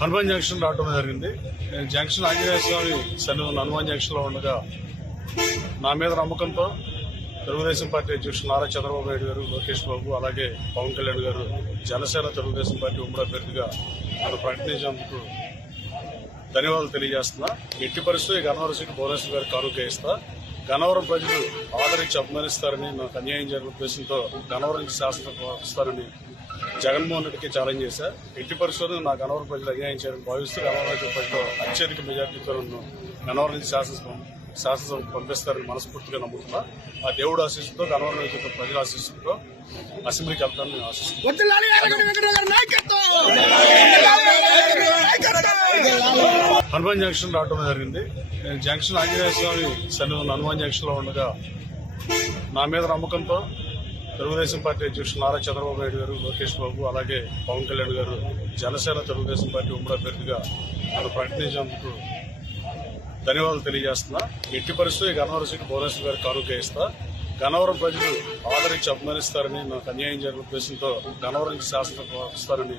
Hanuman junction రావడం జరిగింది. నేను జంక్షన్ ఆంజనేయ స్వామి సన్నిధిలో హనుమాన్ జంక్షన్లో ఉండగా నా మీద నమ్మకంతో తెలుగుదేశం పార్టీ అధ్యక్షులు నారా చంద్రబాబు నాయుడు గారు లోకేష్ బాబు అలాగే పవన్ కళ్యాణ్ గారు జనసేన తెలుగుదేశం పార్టీ ఉమ్మడి అభ్యర్థిగా నన్ను ప్రకటించినందుకు ధన్యవాదాలు తెలియజేస్తున్నా. ఎట్టి పరిస్థితి ఈ గన్నవరం సీటు భువనేశ్వర్ గారు కానుక ఇస్తా గన్నవరం ప్రజలు ఆదరించి అభిమానిస్తారని నాకు అన్యాయం జరిగిన ఉద్దేశంతో గన్నవరం శాసనం వస్తారని జగన్మోహన్ రెడ్డికి ఛాలెంజ్ చేశా. ఎట్టి పరిస్థితుల్లో నా గన్నవరం ప్రజలు అన్యాయం చేయాలని భావిస్తూ గన్నవరం ప్రజలు అత్యధిక మెజార్టీతో నన్ను గన్నవరం నుంచి శాసనసభ శాసనసభ పంపిస్తారని మనస్ఫూర్తిగా నమ్ముతున్నా. ఆ దేవుడు ఆశీస్సుతో గన్నవరం ప్రజల ఆశీస్సుతో అసెంబ్లీకి వెళ్తానని నేను ఆశిస్తున్నాను హనుమాన్ జంక్షన్ రావడం జరిగింది. నేను జంక్షన్ ఆంజనేయ స్వామి సన్నిధిలో హనుమాన్ జంక్షన్లో ఉండగా నా మీద నమ్మకంతో తెలుగుదేశం పార్టీ అధ్యక్షులు నారా చంద్రబాబు నాయుడు గారు లోకేష్ బాబు అలాగే పవన్ కళ్యాణ్ గారు జనసేన తెలుగుదేశం పార్టీ ఉమ్మడి అభ్యర్థిగా నన్ను ప్రకటించినందుకు ధన్యవాదాలు తెలియజేస్తున్నా. ఎట్టి పరిస్థితి గన్నవరం సీటు భువనేశ్వర్ గారు కానుక ఇస్తా. గన్నవరం ప్రజలు ఆదరించి అభిమానిస్తారని నాకు అన్యాయం జరిగిన ఉద్దేశంతో గన్నవరం నుంచి శాసనం వస్తారని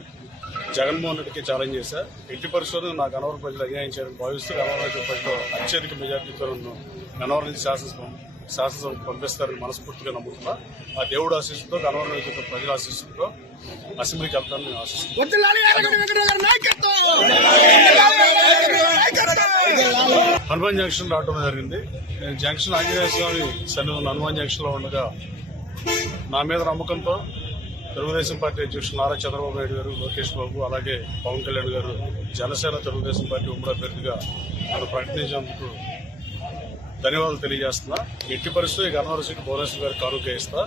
జగన్మోహన్ రెడ్డికి ఛాలెంజ్ చేశా. ఎట్టి పరిస్థితుల్లో నా గన్నవరం ప్రజలు అన్యాయం చేయాలని భావిస్తూ గన్నవరం ప్రజలు అత్యధిక మెజార్టీతో నన్ను గన్నవరం నుంచి శాసనసభ శాసనసభ పంపిస్తారని మనస్ఫూర్తిగా నమ్ముతున్నా. ఆ దేవుడు ఆశీస్సుతో గన్నవరం నియోజకవర్గ ప్రజల ఆశీస్సుతో అసెంబ్లీకి వెళ్తానని నేను ఆశిస్తున్నాను. హనుమాన్ జంక్షన్ రావడం జరిగింది. నేను జంక్షన్ ఆంజనేయ స్వామి సన్నిధిలో హనుమాన్ జంక్షన్లో ఉండగా నా మీద నమ్మకంతో తెలుగుదేశం పార్టీ అధ్యక్షులు నారా చంద్రబాబు నాయుడు గారు లోకేష్ బాబు అలాగే పవన్ కళ్యాణ్ గారు జనసేన తెలుగుదేశం పార్టీ ఉమ్మడి అభ్యర్థిగా నన్ను ప్రకటించినందుకు ధన్యవాదాలు తెలియజేస్తున్నా. ఎట్టి పరిస్థితుల్లో గన్నవరం సీటు భువనేశ్వర్ గారికి కానుక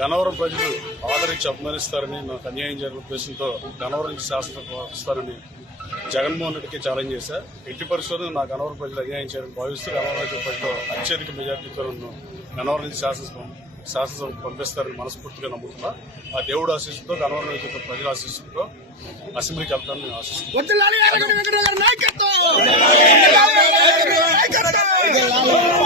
గన్నవరం ప్రజలు ఆదరించి అభిమానిస్తారని నాకు అన్యాయం జరిగిన ఉద్దేశంతో గన్నవరం నుంచి శాసనం జగన్మోహన్ రెడ్డికి ఛాలెంజ్ చేశా. ఎట్టి పరిస్థితుల్లో నా గన్నవరం ప్రజలు అన్యాయం చేయాలని భావిస్తూ గన్నవరం ప్రజలు అత్యధిక మెజార్టీతో నన్ను గన్నవరం నుంచి శాసనసభ శాసనసభ పంపిస్తారని మనస్ఫూర్తిగా నమ్ముతున్నా. ఆ దేవుడు ఆశీస్సుతో గన్నవరం ప్రజల ఆశీస్సుతో అసెంబ్లీకి వెళ్తానని నేను ఆశిస్తున్నాను.